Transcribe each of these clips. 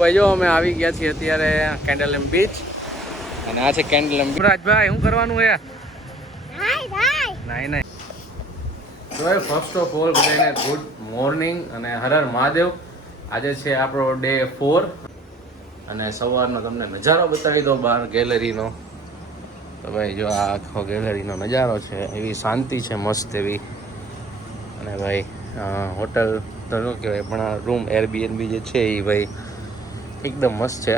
ભાઈ જો અમે આવી ગયા છીએ અત્યારે કેન્ડલમ બીચ અને આ છે કેન્ડલમ બીચ. રાજભાઈ શું કરવાનું હે? નહીં તો ફર્સ્ટ ઓફ ઓલ બધાને ગુડ મોર્નિંગ અને હર હર મહાદેવ. આજે છે આપણો ડે 4 અને સવારનો તમને નજારો બતાવી દો બહાર ગેલેરીનો. તો ભાઈ જો આ આખો ગેલેરીનો નજારો છે, એવી શાંતિ છે મસ્ત એવી. અને ભાઈ હોટલ તો શું કહેવાય પણ આ રૂમ એરબીએનબી જે છે એ ભાઈ એકદમ મસ્ત છે.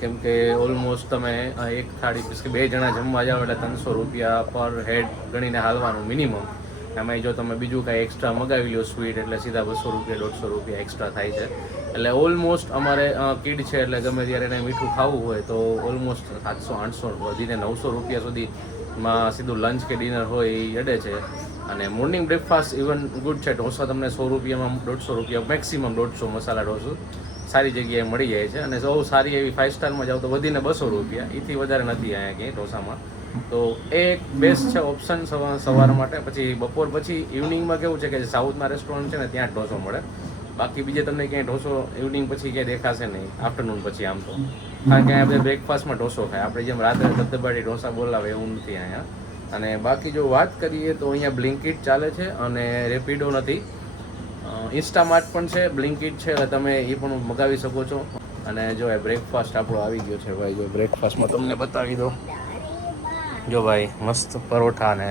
કેમ કે ઓલમોસ્ટ તમે એક થાળી કે 2 જણા જમવા જાઓ એટલે 300 રૂપિયા પર હેડ ગણીને હાલવાનું મિનિમમ. એમાં જો તમે બીજું કાંઈ એક્સ્ટ્રા મગાવી લો સ્વીટ એટલે સીધા 200 રૂપિયા 150 રૂપિયા એક્સ્ટ્રા થાય છે. એટલે ઓલમોસ્ટ અમારે કિડ છે એટલે ગમે ત્યારે એને મીઠું ખાવું હોય તો ઓલમોસ્ટ 700-800 વધીને 900 રૂપિયા સુધીમાં સીધું લંચ કે ડિનર હોય એ અડે છે. અને મોર્નિંગ બ્રેકફાસ્ટ ઇવન ગુડ છે. ઢોસા તમને 100 રૂપિયામાં 150 રૂપિયા મેક્સિમમ 150 મસાલા ઢોસું સારી જગ્યાએ મળી જાય છે. અને સૌ સારી એવી 5 સ્ટારમાં જાઓ તો વધીને 200 રૂપિયા, એથી વધારે નથી અહીંયા ક્યાંય ઢોસામાં. તો એ એક બેસ્ટ છે ઓપ્શન સવાર માટે. પછી બપોર પછી ઇવનિંગમાં કેવું છે કે સાઉથના રેસ્ટોરન્ટ છે ને ત્યાં જ ઢોસો મળે. બાકી બીજે તમને ક્યાંય ઢોસો ઇવનિંગ પછી ક્યાંય દેખાશે નહીં, આફ્ટરનૂન પછી આમ તો. કારણ કે અહીંયા બધા બ્રેકફાસ્ટમાં ઢોસો ખાય, આપણે જેમ રાત્રે દબદબાટી ઢોસા બોલાવે એવું નથી અહીંયા. અને બાકી જો વાત કરીએ તો અહીંયા બ્લિંકિટ ચાલે છે અને રેપિડો નથી. ઇન્સ્ટામાર્ટ પણ છે, બ્લિંકિટ છે, એટલે તમે એ પણ મગાવી શકો છો. અને જો એ બ્રેકફાસ્ટ આપણો આવી ગયો છે ભાઈ. જો બ્રેકફાસ્ટમાં તમને બતાવી દો. જો ભાઈ મસ્ત પરોઠા ને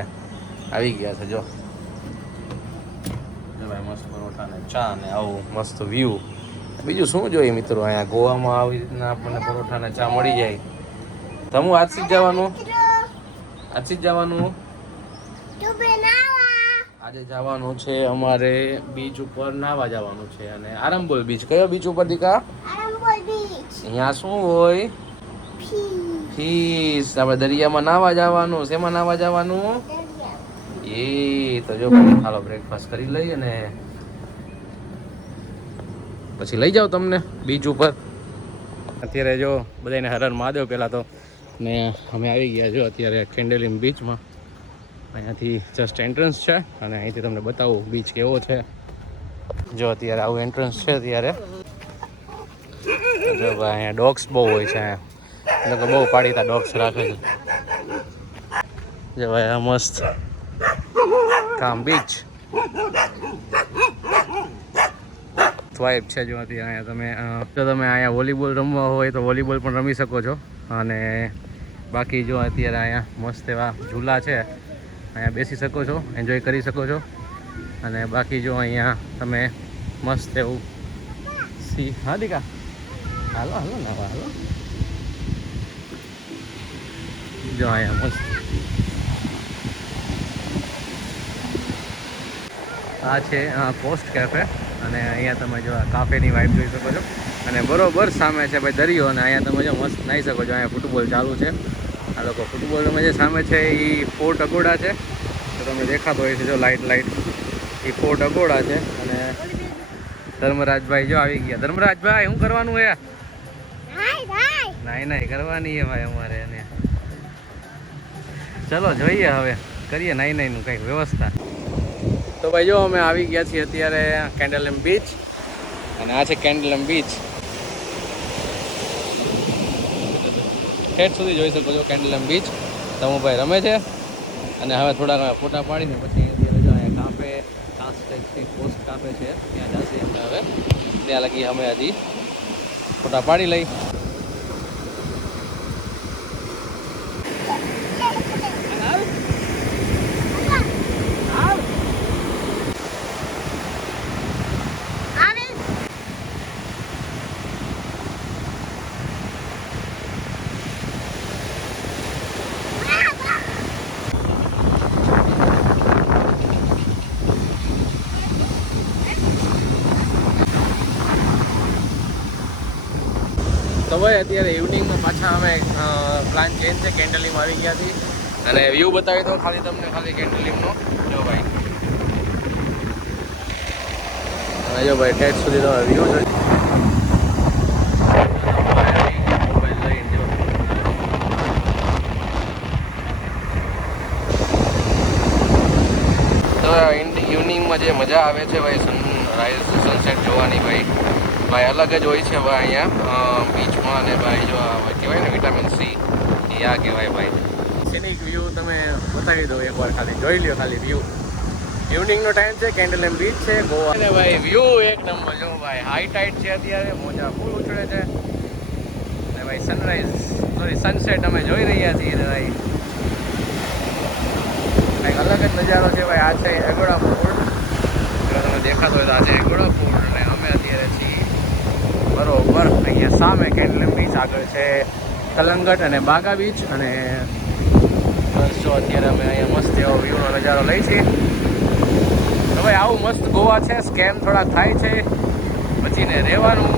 આવી ગયા છે. જો ભાઈ મસ્ત પરોઠા ને ચા ને આવું મસ્ત વ્યૂ. બીજું શું જોઈએ મિત્રો, અહીંયા ગોવામાં આવી રીતના આપણને પરોઠા ને ચા મળી જાય. તમું આજથી જ જવાનું? આજથી જ જવાનું? આજે જવાનું છે અમારે બીચ ઉપર, નાવા જવાનું છે. અને આરંબોલ બીચ. કયો બીચ ઉપર દીકા? અહીંયા શું હોય? ફીસ. આપણે દરિયામાં નાવા જવાનું. શેમાં નાવા જવાનું? એ તો જો ભાઈ હાલો બ્રેકફાસ્ટ કરી લઈએ ને પછી લઈ જાઓ તમને બીચ ઉપર. અત્યારે જો બધાને હર હર મહાદેવ. પહેલાં તો ને અમે આવી ગયા જો અત્યારે કેન્ડલિમ બીચમાં. અહીંયાથી જસ્ટ એન્ટ્રન્સ છે અને અહીંથી તમને બતાવું બીચ કેવો છે. જો અત્યારે આવું એન્ટ્રન્સ છે અત્યારે. જો ભાઈ અહીંયા ડોગ્સ બહુ હોય છે અહીંયા, એટલે કે બહુ પાડીતા ડોગ્સ રાખે છે. જો ભાઈ આ મસ્ત કામ બીચ વાઇબ છે. જો અહીંયા તમે જો તમે અહીંયા વોલીબોલ રમવા હોય તો વોલીબોલ પણ રમી શકો છો. અને બાકી જો અત્યારે અહીંયા મસ્ત એવા ઝૂલા છે, અહીંયા બેસી શકો છો, એન્જોય કરી શકો છો. અને બાકી જો અહીંયા તમે મસ્ત એવું હા દીકા હાલો હાલો ના હાલો. જો અહીંયા મસ્ત આ છે કોસ્ટ કેફે. અને અહીંયા તમે જો કાફેની વાઇબ જોઈ શકો છો. અને બરોબર સામે છે ભાઈ દરિયો. અને અહીંયા તમે જો મસ્ત નાહી શકો છો. અહીંયા ફૂટબોલ ચાલુ છે. આ લોકો ફૂટબોલ રમે છે. સામે છે એ ફોર્ટ અગોડા છે, તો તમને દેખાતો હોય છે જો લાઇટ એ ફોર્ટ અગોડા છે. અને ધર્મરાજભાઈ જો આવી ગયા. ધર્મરાજભાઈ શું કરવાનું હે? નહીં કરવાની હે ભાઈ અમારે. એને ચલો જોઈએ હવે કરીએ નાઈનું કંઈક વ્યવસ્થા. તો ભાઈ જો અમે આવી ગયા છીએ અત્યારે કેન્ડલમ બીચ. અને આ છે કેન્ડલમ બીચ. ઠેઠ સુધી જોઈ શકો છો કેન્ડલમ બીચ. તમુભાઈ રમે છે અને હવે થોડાક ફોટા પાડીને પછી અત્યારે જો અહીંયા કાફે પોસ્ટ કાફે છે ત્યાં જશે અમે હવે. ત્યાં લગી અમે હજી ફોટા પાડી લઈ. તો ભાઈ અત્યારે ઇવનિંગમાં પાછા અમે પ્લાન ચેન્જ છે. કેન્ડલિમ આવી ગયા હતી અને વ્યૂ બતાવી દો ખાલી તમને ખાલી કેન્ડલિમનો. જો ભાઈ અને જો ભાઈ ટેટ સુધી તો વ્યૂ જોઈ. તો ઇવનિંગમાં જે મજા આવે છે ભાઈ સનરાઈઝ સનસેટ જોવાની ભાઈ ભાઈ અલગ જ હોય છે ભાઈ અહીંયા બીચમાં. અને ભાઈ જો આ કહેવાય ને વિટામિન સી એ આ કહેવાય ભાઈ. સિનિક વ્યૂ તમે બતાવી દો એકવાર, ખાલી જોઈ લ્યો ખાલી વ્યૂ. ઇવનિંગનો ટાઈમ છે, કેન્ડલ એમ બીચ છે ગોવા. અને ભાઈ વ્યૂ એક નંબર. જો ભાઈ હાઈ ટાઈડ છે અત્યારે, મોજા ફૂલ ઉછળે છે. અને ભાઈ સનરાઈઝ સોરી સનસેટ અમે જોઈ રહ્યા છીએ ભાઈ. કંઈક અલગ જ નજારો છે ભાઈ. આ છે એગોડા ફૂડ, જો તમે દેખાતો હોય તો આ છે એગોડા ફૂડ. અને અમે અત્યારે છીએ બરોબર અહીંયા સામે કેન્ડલ બીચ, આગળ છે કલંગટ અને બાગા બીચ. અને બસ જો અત્યારે અમે અહીંયા મસ્ત એવો વ્યૂનો નજારો લઈ છીએ. તો ભાઈ આવું મસ્ત ગોવા છે. સ્કેમ થોડા થાય છે, બચીને રહેવાનું.